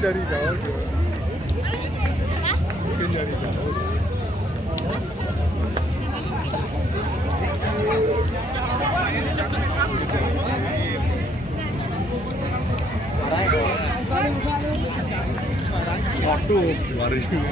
dari jauh juga. Mungkin dari jauh. Waduh, waris. Mas.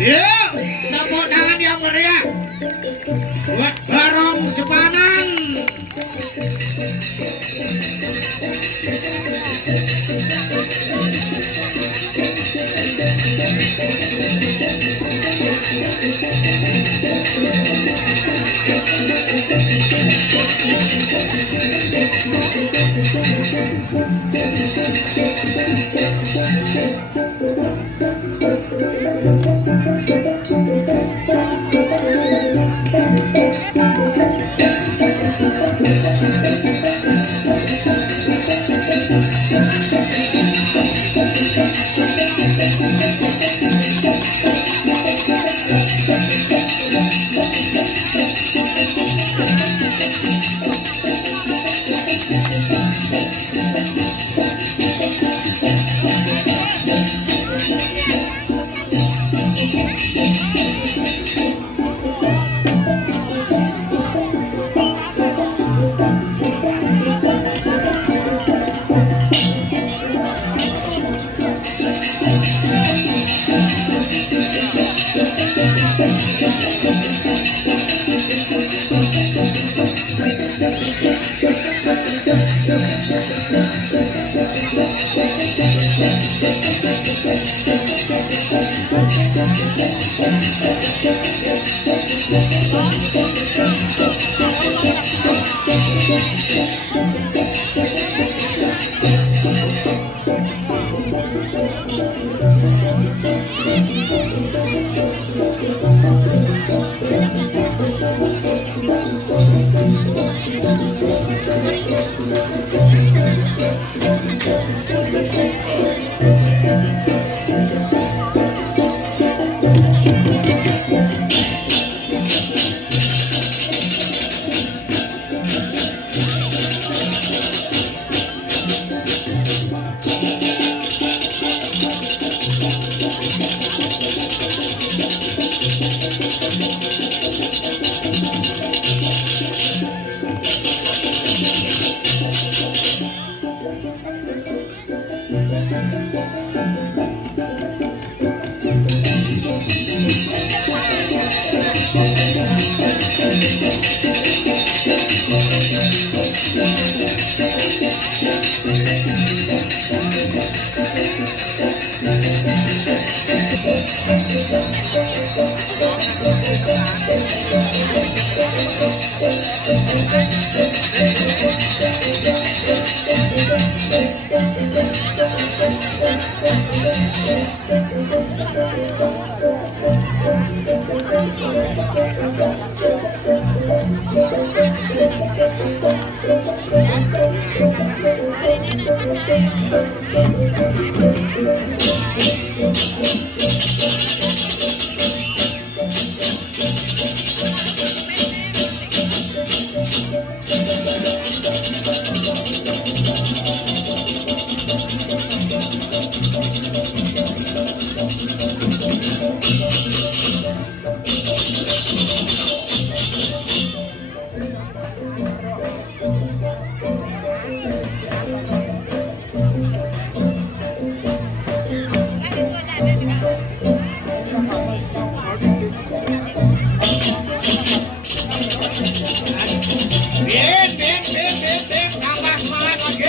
Yuk, tepuk tangan yang meriah buat Barong Sepanang. Tambah semangat lagi.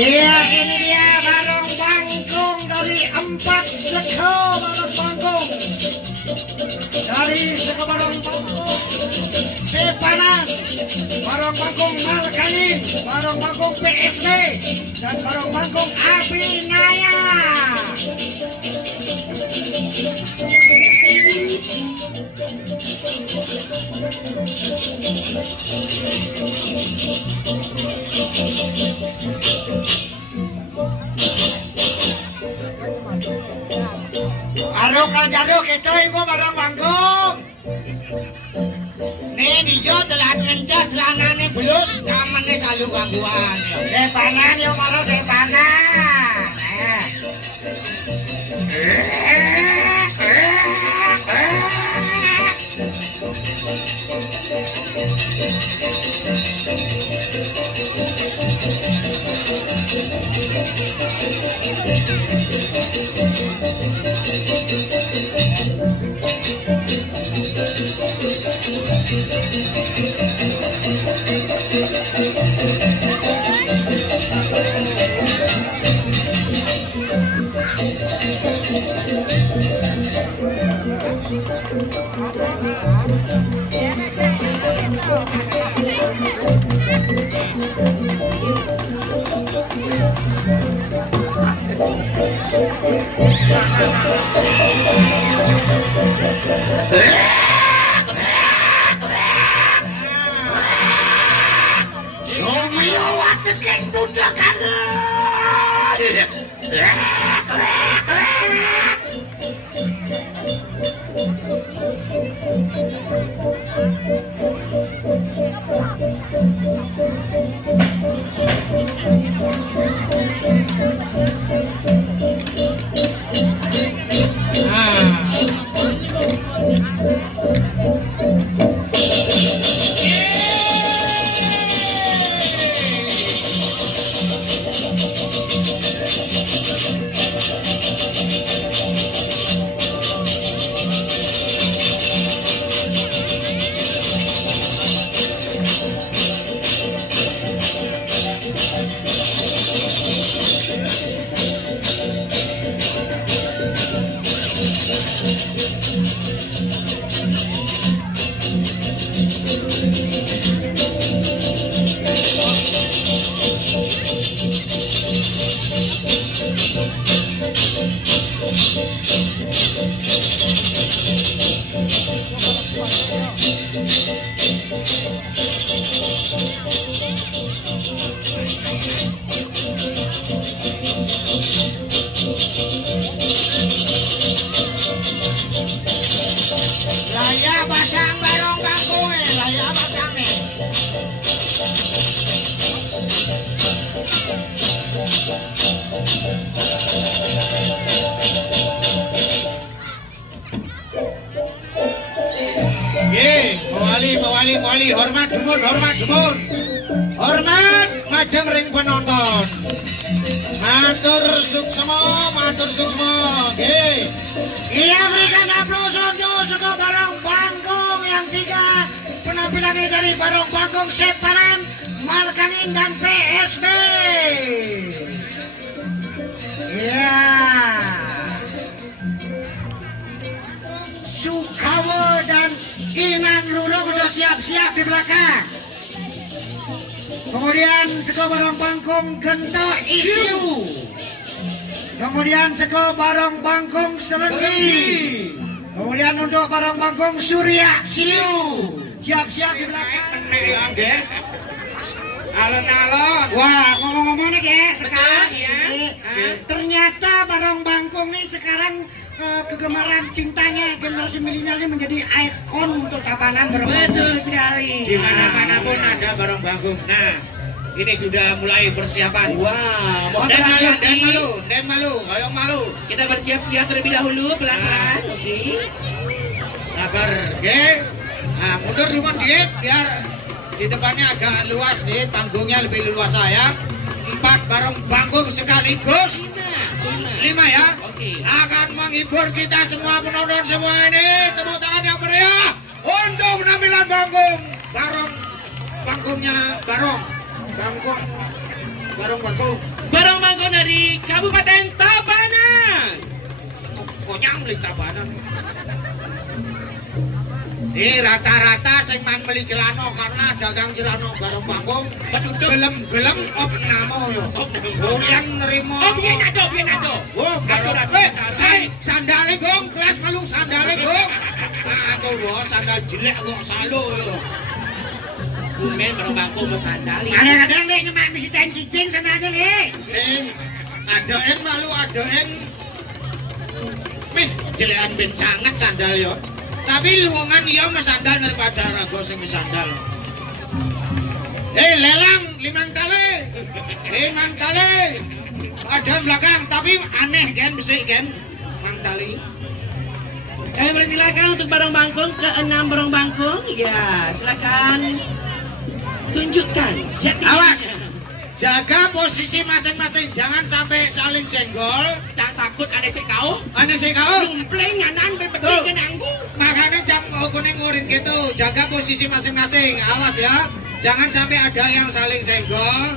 Iya, ini dia barong bangkong dari 4 seko barong bangkong. Dari seko barong bangkong Sepanan, barong bangkong Malkanin, barong bangkong PSD, dan barong bangkong Abinaya. Arok jaruk itu ibu barang bangkong. Nih dijo telah ngencas celanane belus, kamane selalu gangguan. Sepanan yo maro sepanan. Mawali, hormat demun. Hormat majeng ring penonton. Matur suksma. Nggih. Iya, berikan aplaus untuk Seko Barong Bangkong yang 3 penampilan dari Barong Bangkong Separan, Malkangin dan PSB. Iya. Sukawo dan Iman Lurung sudah siap-siap di belakang. Kemudian Seko Barong Bangkong Gento Isiu. Kemudian Seko Barong Bangkong Serenggi. Kemudian untuk Barong Bangkong Surya Siu. Siap-siap di belakang. Alon-alon. Wah, ngomong-ngomong nih guys, sekarang ya. Ternyata Barong Bangkong nih sekarang kegemaran cintanya generasi milenial ini menjadi ikon untuk Tabanan Barong Bangkong. Betul sekali. Di mana-mana pun ada Barong Bangkong. Nah, ini sudah mulai persiapan. Wah, mohon malu. Ayo malu. Kita bersiap-siap terlebih dahulu pelan-pelan. Oke. Sabar, oke. Nah, mundur dulu dikit biar di depannya agak luas nih, panggungnya lebih luas saya. 4 Barong Bangkong sekaligus. 5 ya. Akan menghibur kita semua penonton semua ini. Tepuk tangan yang meriah untuk penampilan Bangkong. Bangkongnya Barong Bangkong dari Kabupaten Tabanan. Konyang beli Tabanan. Ini rata-rata sing man beli celano karena dagang celano Barong Bangkong gelem op namo yo. Yang nerimo. Biyen ado. Sandale gong, kelas malu sandale gong. Nah, tuh bos sandal jelek kok salo yo. Kumen Barong Bangkong mas sandal. Kadang-kadang nek nyemak misitan cicing sandalnya nih. Sing adoen malu adoen. Mih jelekan ben sangat sandal yo. Tapi luangan iya mas sandal daripada rago sing sandal. Lelang 5 kali. Ada belakang tapi aneh kan besik kan mangtali. Persilakan untuk Barong Bangkong ke-6 Barong Bangkong. Ya, silakan tunjukkan jati. Awas. Jaga posisi masing-masing, jangan sampai saling senggol. Jangan takut ada si kau. Lumpleng nganan bepeti kenanggu. Makanya jam kuning ngurin gitu. Jaga posisi masing-masing. Awas ya. Jangan sampai ada yang saling senggol.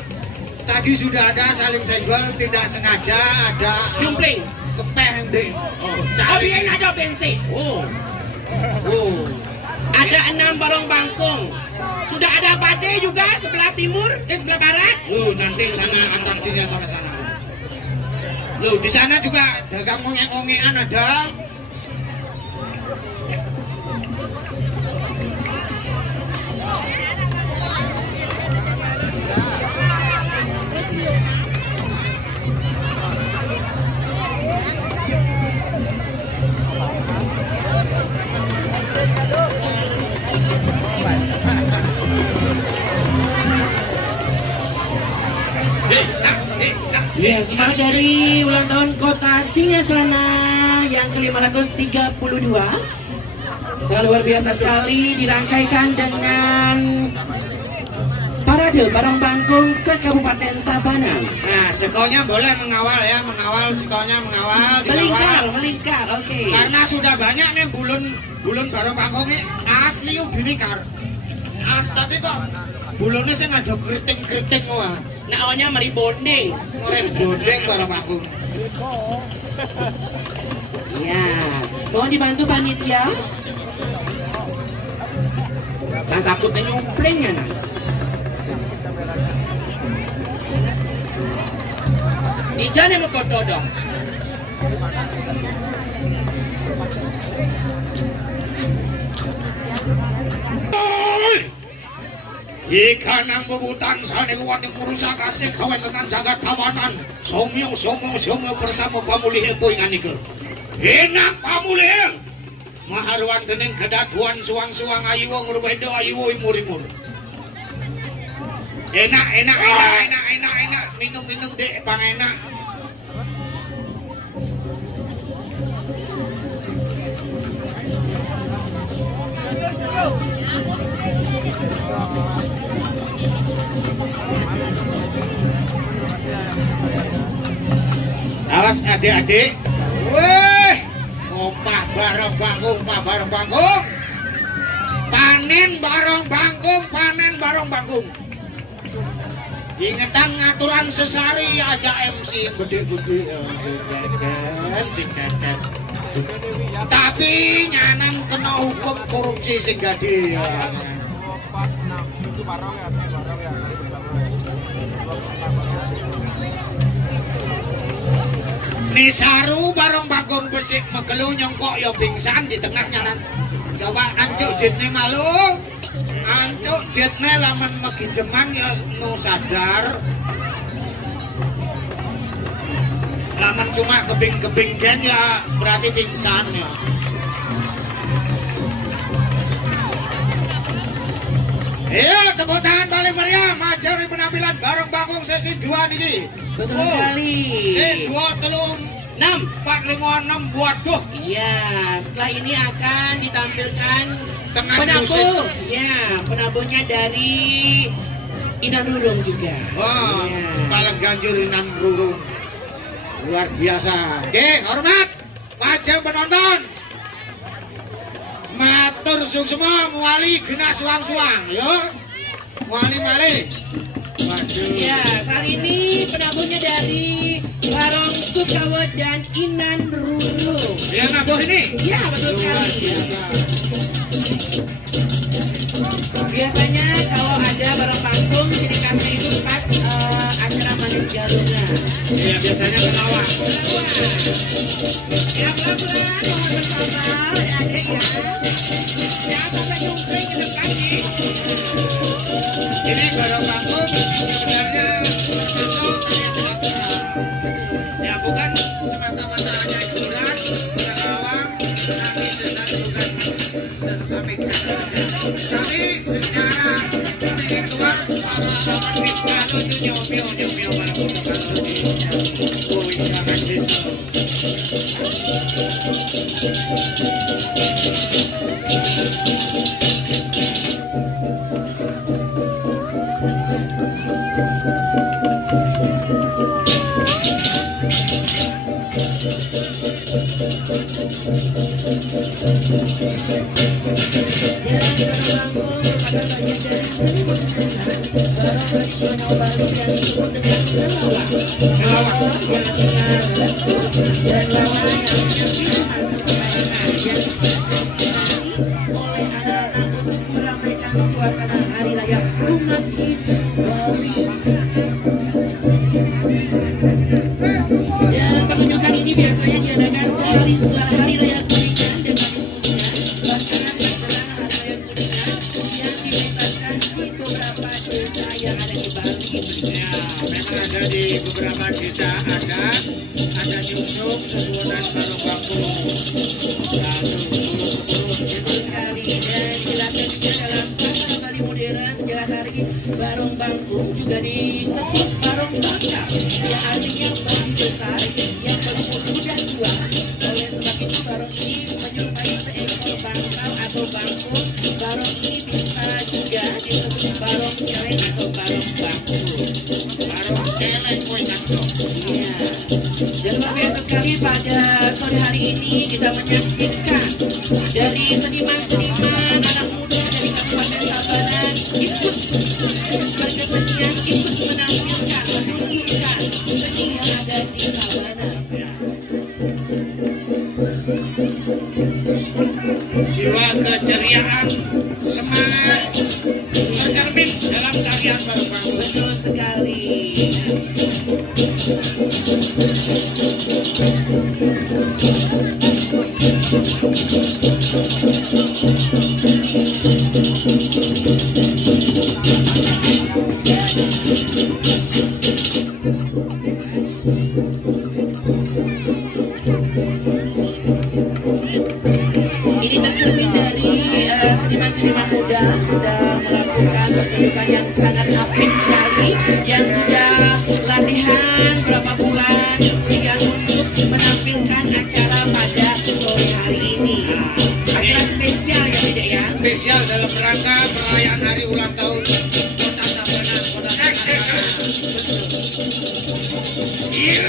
Tadi sudah ada saling senggol, tidak sengaja ada lumpleng. Kepeh deh. Biar ada bensin. Ada 6 Barong Bangkong. Sudah ada badai juga sebelah timur dan sebelah barat. Nanti sana atraksinya sampai sana. Di sana juga dagang ongek-ongekan ada. Ya, semangat dari ulang tahun Kota Singasana yang ke-532. Sangat luar biasa sekali dirangkaikan dengan parade Barong Bangkong se-Kabupaten Tabanan. Nah, sekonya boleh mengawal ya, sekonya mengawal. Melingkar, oke. Karena sudah banyak nih bulun Barong Bangkong ini asli udinikar. Tapi kok bulunnya sih ada keriting wah. Nah, awalnya mari bonding Barong Bangkong. Ya, mohon dibantu panitia. Jangan takut nyupleng ya nah. Ijan yang foto dong. Ikan ang bubutan sa nikuan ng murusa kasi kawan tenan jagat tawanan. Somyo bersama pamulih po ingan ike. Enak pamulih. Maharuan tening kedatuan suang ayiwo ngurbedo ayiwo imur. Enak. minum dek pangenak. Awas adik-adik. Weh, opah bareng bangkung, panen bareng bangkung, ingetan ngaturan sesari aja MC gede-gede sing keket. Tapi nyanam kena hukum korupsi sing gede. Nih saru bareng bagong bersih megelu nyongkok ya pingsan di tengah nyaran. Coba ancuk jitne malu, ancuk jitne laman megi jeman ya nu sadar. Laman cuma kebing-kebing gen ya berarti pingsan ya. Iya, tepuk tangan paling meriah majari penampilan bareng bagong sesi 2 niki. Betul sekali. Si 236 456 waduh. Iya, setelah ini akan ditampilkan Dengan penabuh. Ya, penabuhnya dari Inan Rurung juga. Wah, Ya. kalau ganjur Inan Rurung luar biasa. Oke, hormat wajah penonton. Matur suksema muali gena suang-suang, yo. Muali-mali. Waduh. Ya, saat ini penabuhnya dari Barong Kukawa dan Inan Rurung. Dia nabuh ini. Ya, betul Luar sekali. biasa. Biasanya kalau ada barang panggung ciri khasnya itu pas acara manis galungan. Iya, biasanya kelawak. Ya, pelan-pelan, mohon bersabar, adik ya. Jangan sampai nyungkring ke depan nih. Ini barang panggung sebenarnya besok tarian sakral. Ya bukan semata-mata hanya hiburan, kelawang, tapi sesadukan sesamik saja. Tapi secara spiritual pengalaman Wismanu itu nyomio walaupun kalau di jangan desa. Suasana hari raya umat Hindu Bali. Dan pertunjukan ini biasanya diadakan sehari setelah hari raya Kuningan dan Manis Kuningan, bahkan menjelang hari raya Kuningan yang dipentaskan di beberapa desa yang ada di Bali. Ya, memang ada di beberapa desa ada nyusuk sebutan barong bangkung. Betul sekali, dan dijelaskan juga dalam Sasana Bali Modern sejarah hari Barong Bangkung juga disebut Barong Bangkal, yang artinya bagi besar yang bermutu dan dua. Oleh sebab itu barong ini menyerupai seekor bangkal atau bangkung. Barong ini bisa juga disebut barong celeng atau barong bangkung. Barong celeng kowe nyantok. Iya. Dan luar biasa sekali pada sore hari ini kita menyaksikan dari seniman-seniman anak muda dari Kabupaten Tabanan ikut berkesenian, ikut menampilkan, menunjukkan seni yang ada di Tabanan. Jiwa keceriaan, semangat tercermin dalam tarian barong bangkung. Betul sekali. Ini tercermin dari seniman-seniman muda sudah melakukan pertunjukan yang sangat apik sekali, yang sudah latihan Berikan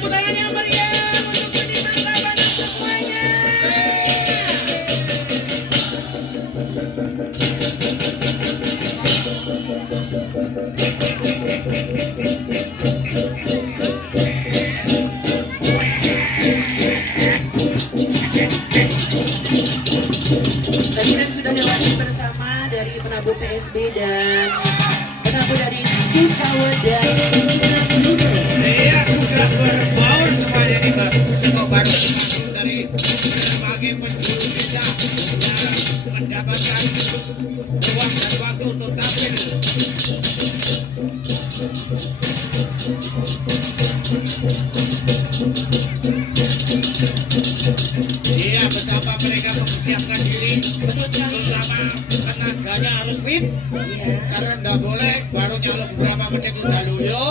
tepuk tangan yang meriah untuk seniman Tabanan semuanya. Tadi kan sudah lewati bersama dari penabuh PSB dan penabuh dari Sukawedai. Iya sudah berbaur semuanya nih Mbak. Sekobar dari berbagai penjuru desa mendapatkan ruang dan waktu untuk tampil. Iya betapa mereka mempersiapkan diri, terutama tenaganya harus fit, karena nggak boleh baru nyala beberapa menit udah loyo,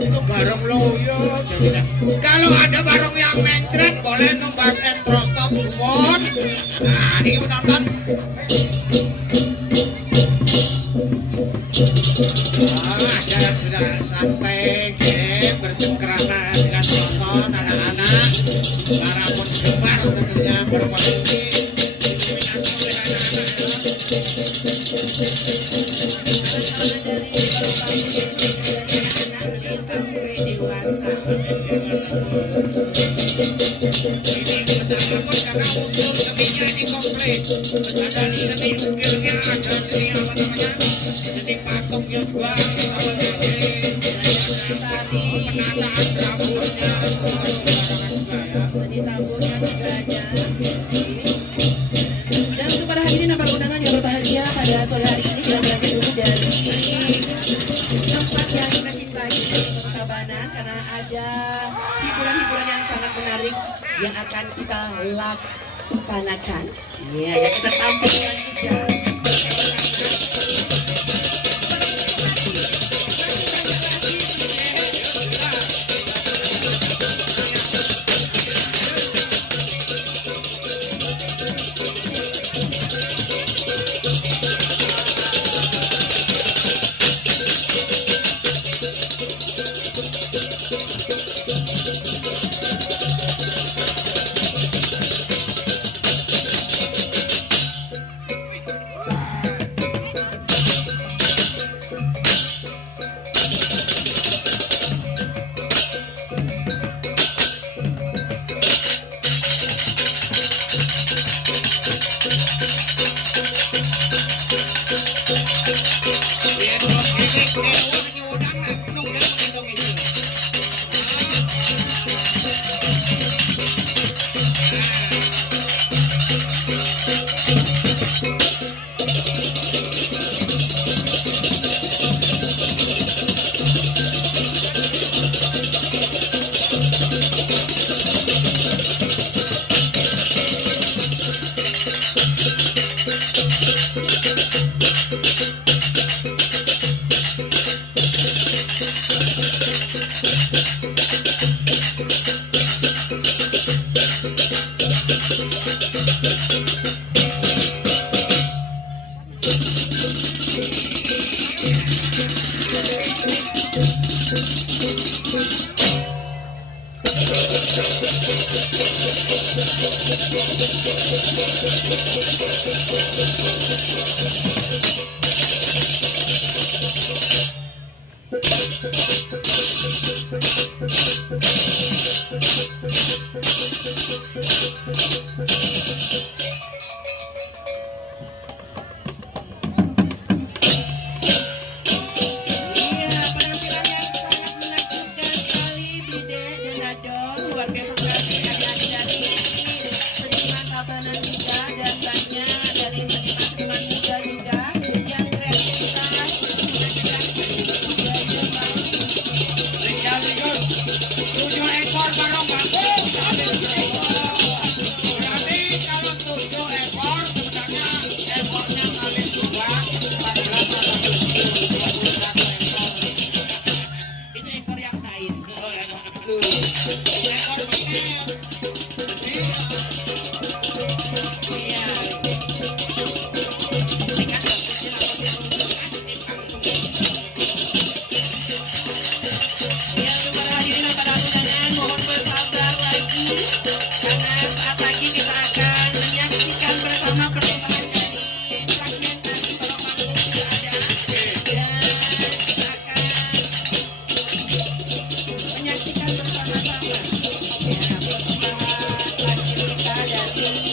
itu bareng loyo. Jadi kalau ada bareng yang mencret boleh numbas entro stop umon. Nah ini penonton. Ada yang sudah sampai game bercengkrama dengan penonton anak-anak, para penggemar tentunya berpartisipasi didominasi oleh anak-anak. Sampai dewasa. Ini kebetulan bagus karena unsur seninya ini komplit. Ada seni ukirnya, ada seni apa namanya, seni patungnya juga, penataan rambutnya, Seni tabuhnya juga ada. Dan untuk para hadirin dan para undangan yang berbahagia pada sore hari ini, kita berangkat dulu dari tempat yang kita cintai, Kota Tabanan, karena ada hiburan-hiburan yang sangat menarik yang akan kita laksanakan. Iya, yang kita tampilkan juga. Ya, untuk para hadirin dan para undangan, mohon bersabar lagi karena saat lagi kita akan menyaksikan bersama persembahan dari fragmentasi Barong Bangkong sudah ada dan kita akan menyaksikan bersama-sama ya persembahan lagu kita dari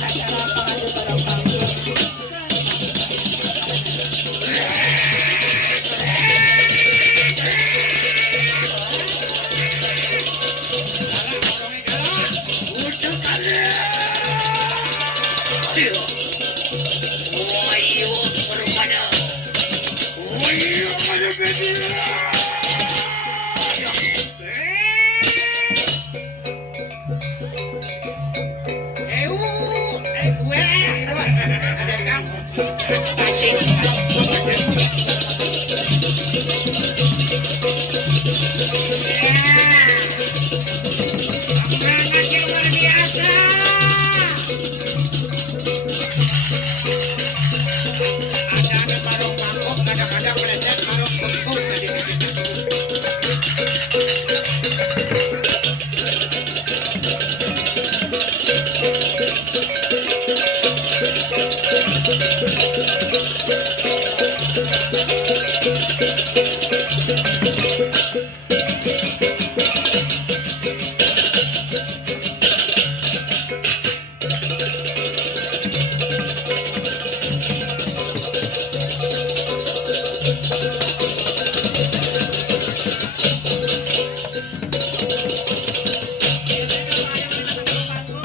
acara Parade Barong Bangkong. Semangat yang luar biasa. Ada Barong Bangkok, kadang-kadang meleset Barong Bangkok tadi di situ.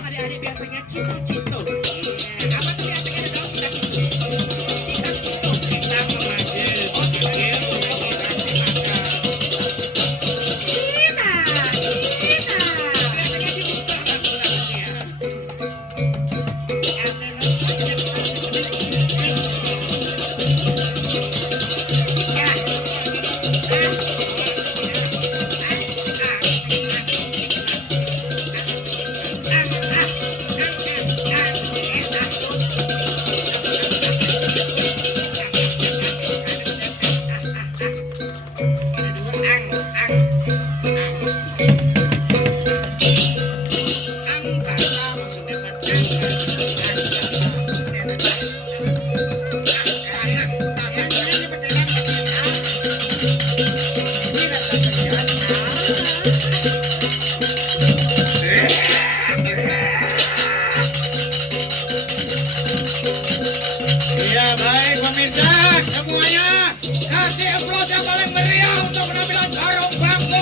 Adik-adik biasanya cita-cita. Apa tuh biasanya ada dalam cita-cita? Cita-cita. Kita memanggil, memanggil, kasih makan. Kita. Biasanya diputar lagu-lagunya. Angkasa maksudnya kan Ya baik pemirsa semuanya, kasih aplaus yang paling meriah untuk penampilan Barong Bangkok.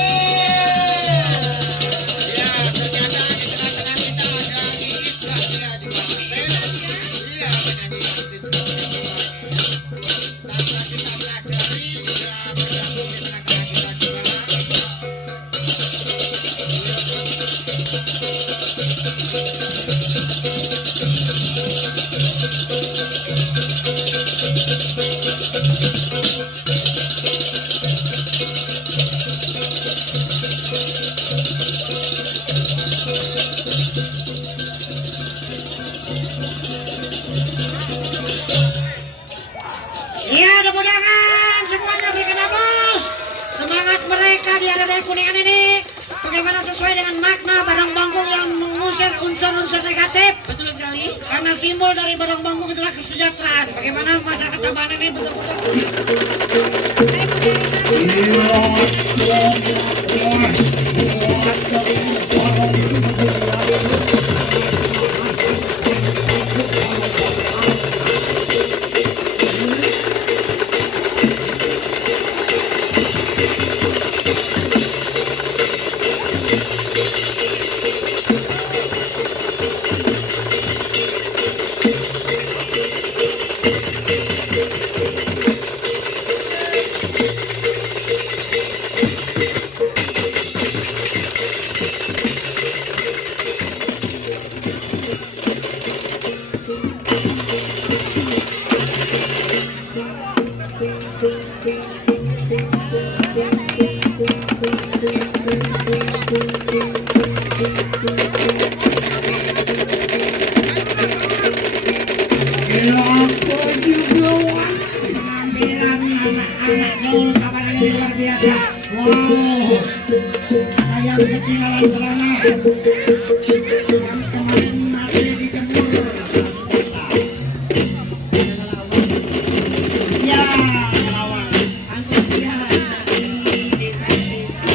Ya ternyata di tengah-tengah kita ada Iis Rahdia di Banten. Iya penyanyi artis Banten. Tanpa kita sadari sudah bergabung di tengah-tengah kita juga. Ya, tepuk tangan semuanya, berikan aplaus. Semangat mereka di area kuningan ini bagaimana sesuai dengan makna Barong Bangkong yang mengusir unsur-unsur negatif. Betul sekali. Karena simbol dari Barong Bangkong itulah kesejahteraan. Bagaimana masyarakat Tabanan ini betul-betul Thank you. Ada yang ketinggalan celana. Yang kemarin masih dijemur masih bisa. Ya, lawan. Antusias dari desa-desa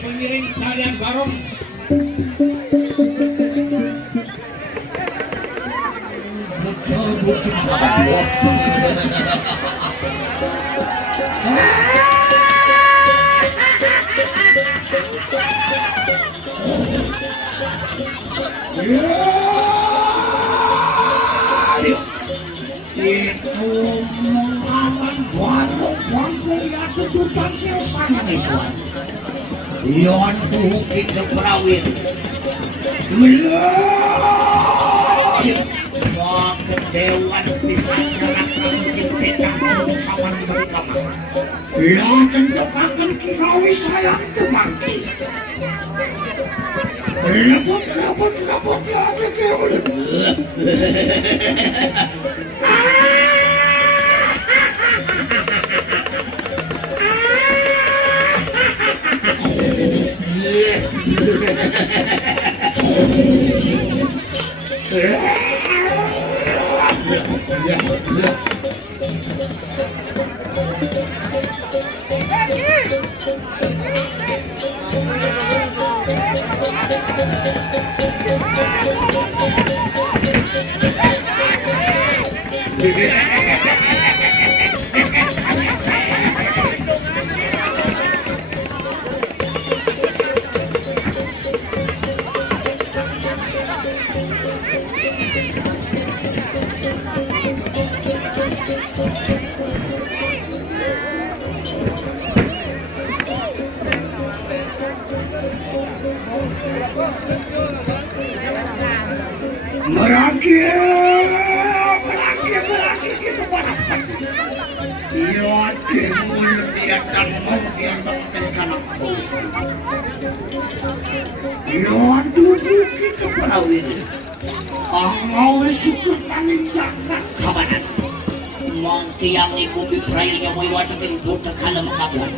pengiring tarian barong. Itu mengawan warung ya kedutan silsana Iswan. Yon bukit keperawir. Wakil dewan bisa jalan-jalan cintekan sawan mereka mama. Yang cendokakan kirawi sayang temangki. Lebut ya dikirulun. Meragi gitu panas banget. Iya, dia mulut dia dan mau dia bakal kanak terus. Iya, duduk kita perawin. Angau syukur tangin jagat kabanan. Mangki yang ibu biprayanya mau iwadakin buka kalam kabuan.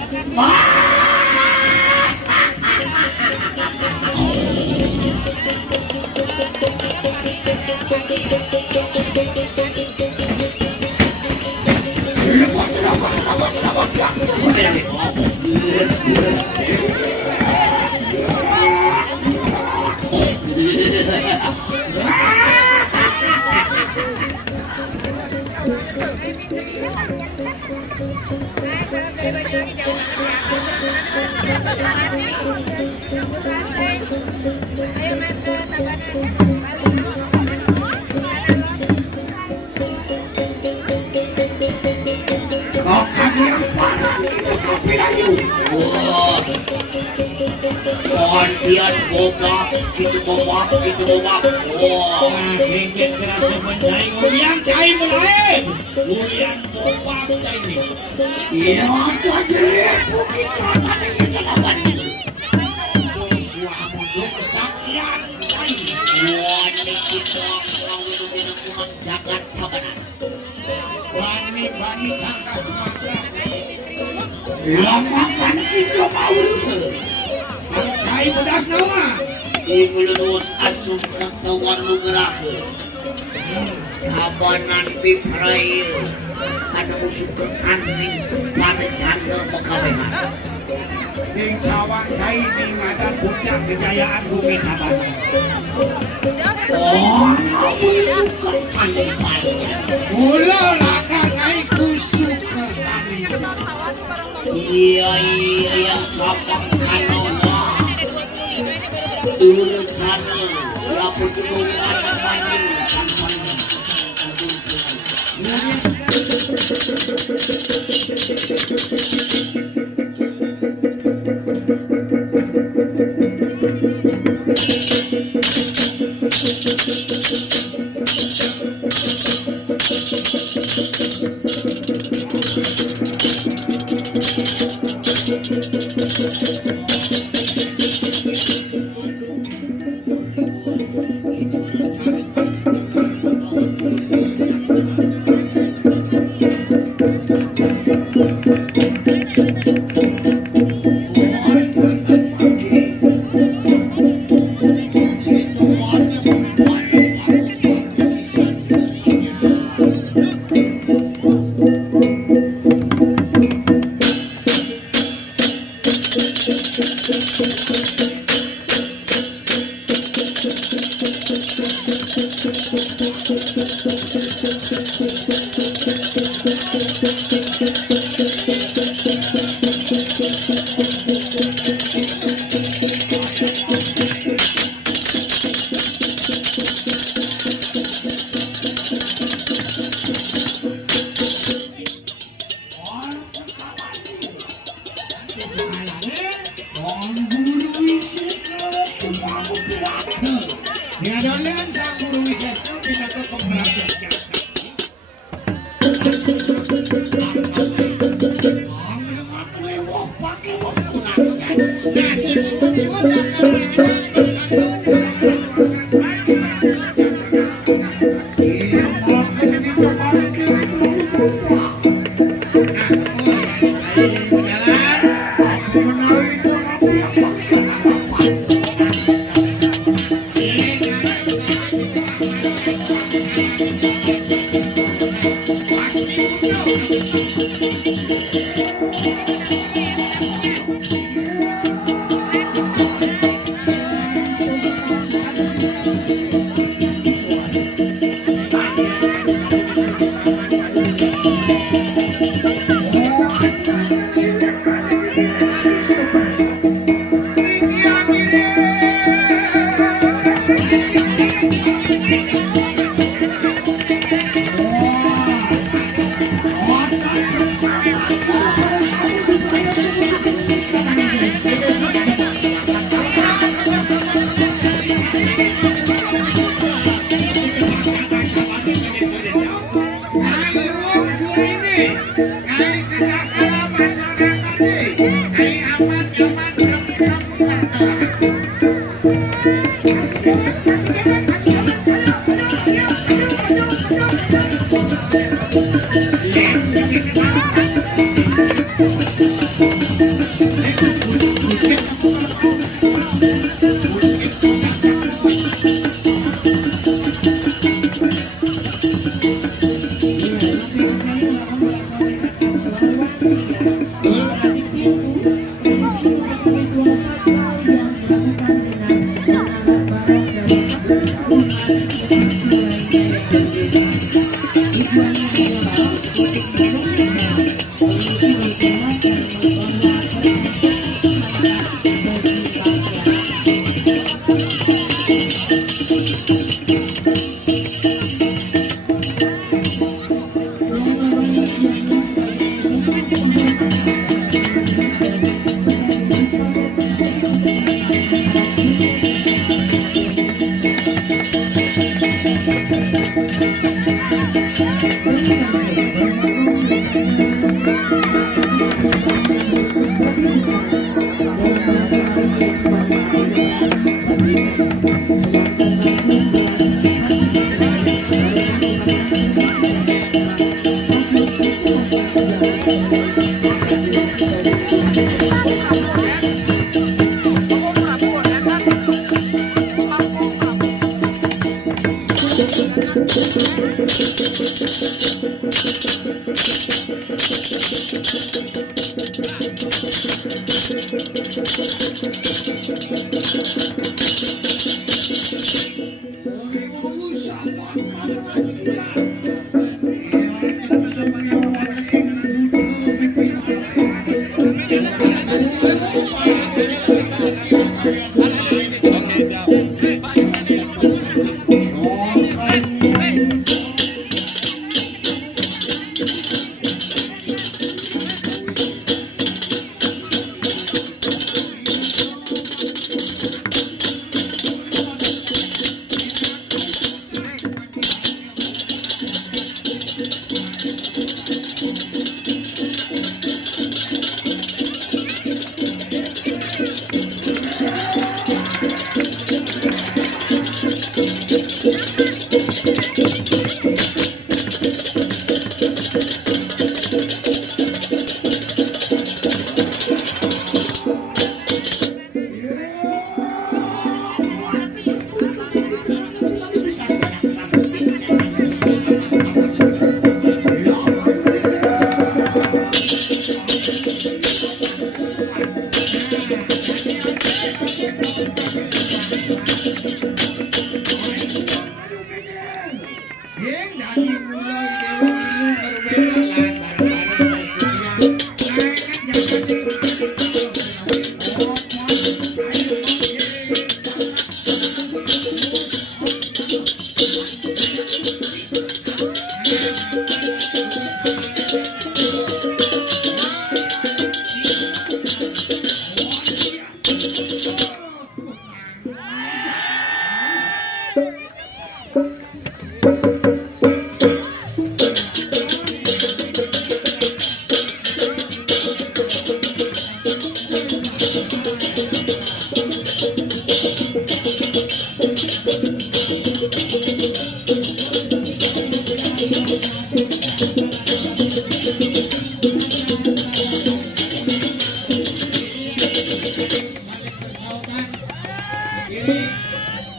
Kondian gobak, gitu gobak. Wah, ini kerasa mencai ulian cai mulai. Ulian gobak cai ini. Iya, itu aja lihat bukit keratan yang kelawan itu. Wah, mundur kesakian cai. Wah, ini kita kawin dengan kurang jagat kabanan. Bani cangkah cuma Lampakan itu mau cai pedas nama Ibulus asup ketawan lu gerahe Kabanan piprail Ada musuh kekanting pada canda pekawehan sing kawan cai di ngadan puncak kejayaan bumi Tabanan. Oh, kamu suka pandai-pandai Mula lakar cai kusuker tadi. Iya yang sapang kanona Urut sana siapa kedua ada maning Siadolan sang guru wisesa pinaka pemeraja Jakarta. Nasi suun-suun akan berjuang bersatu.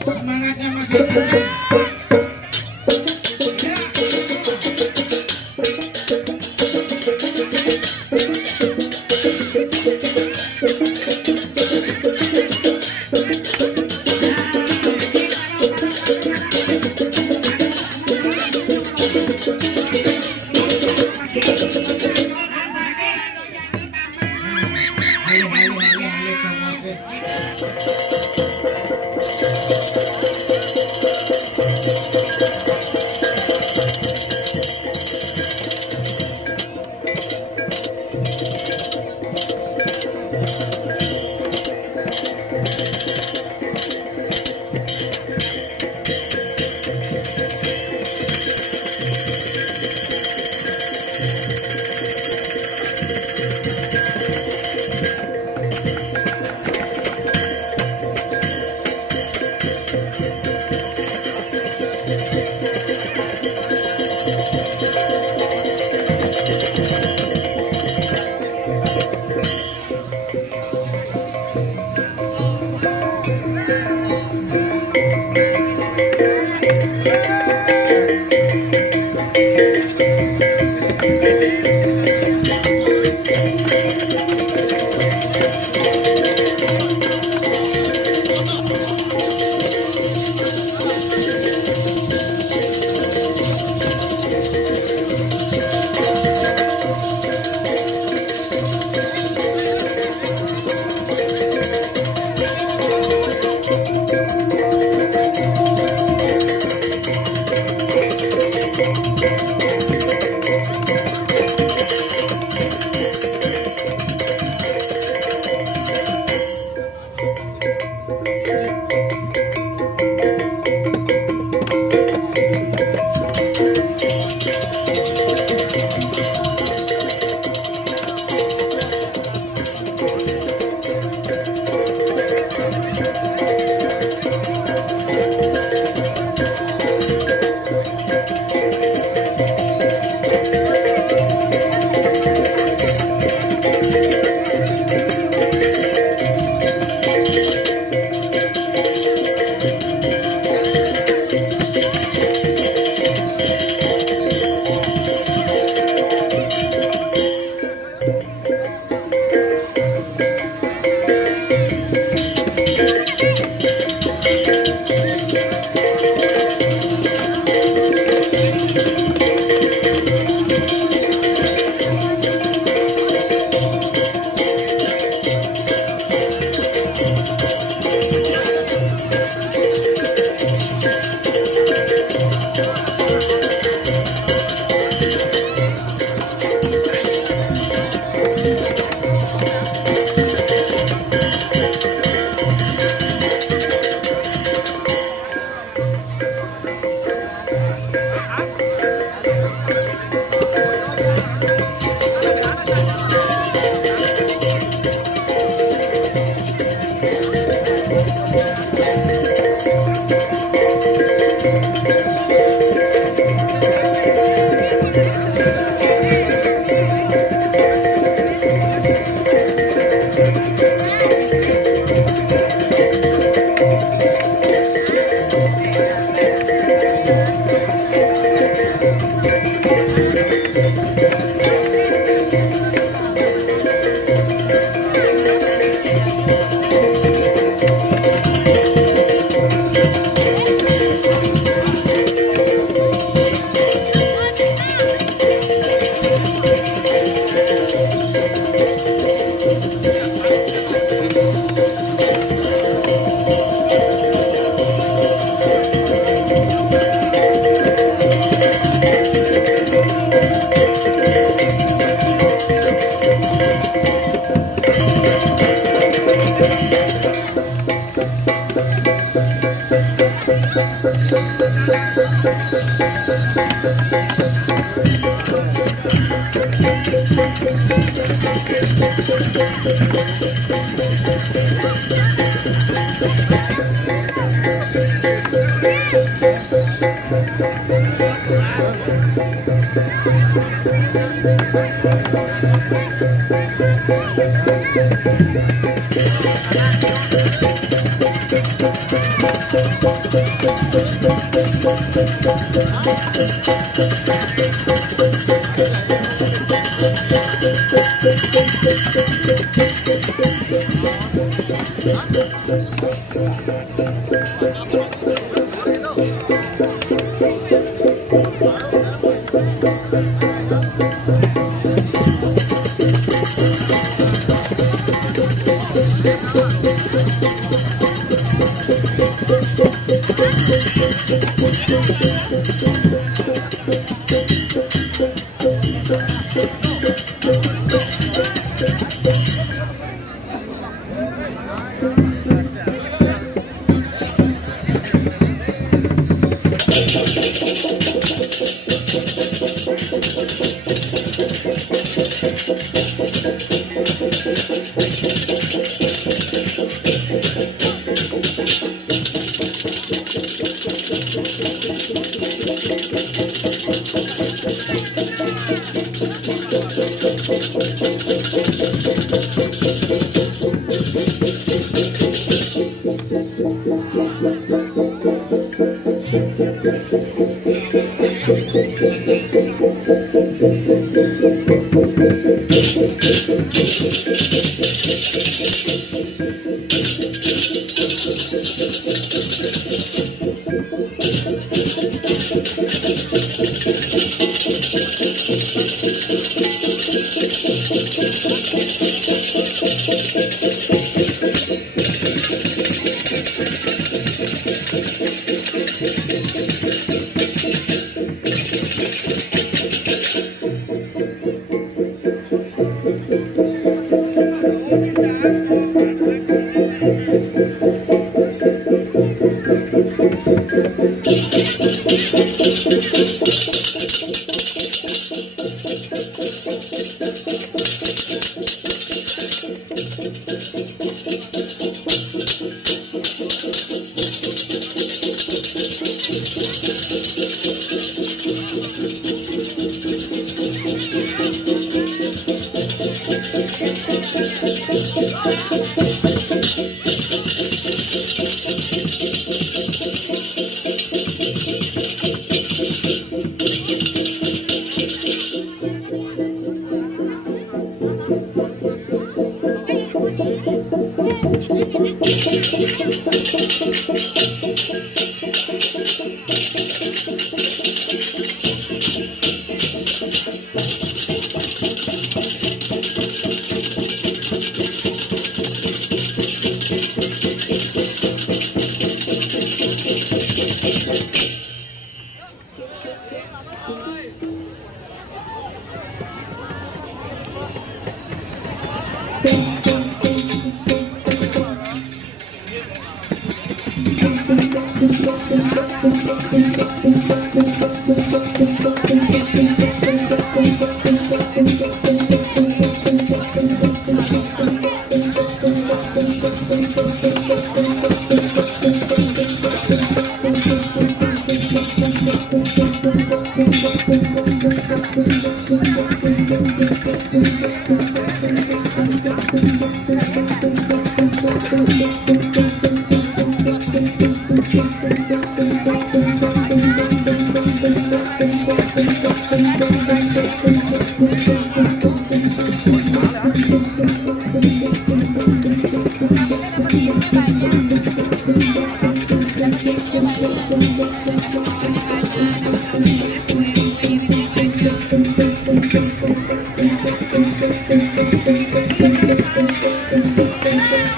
Semangatnya masih kencang.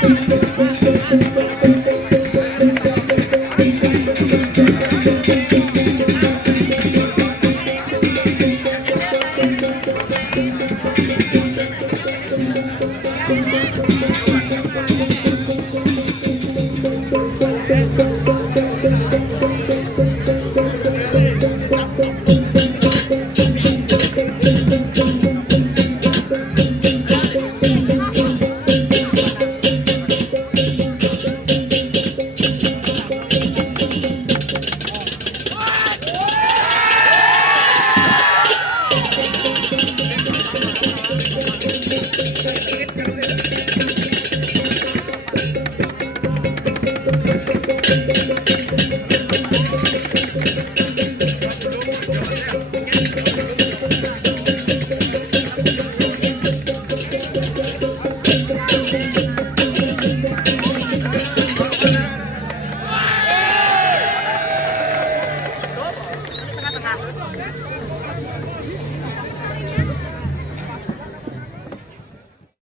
Thank you.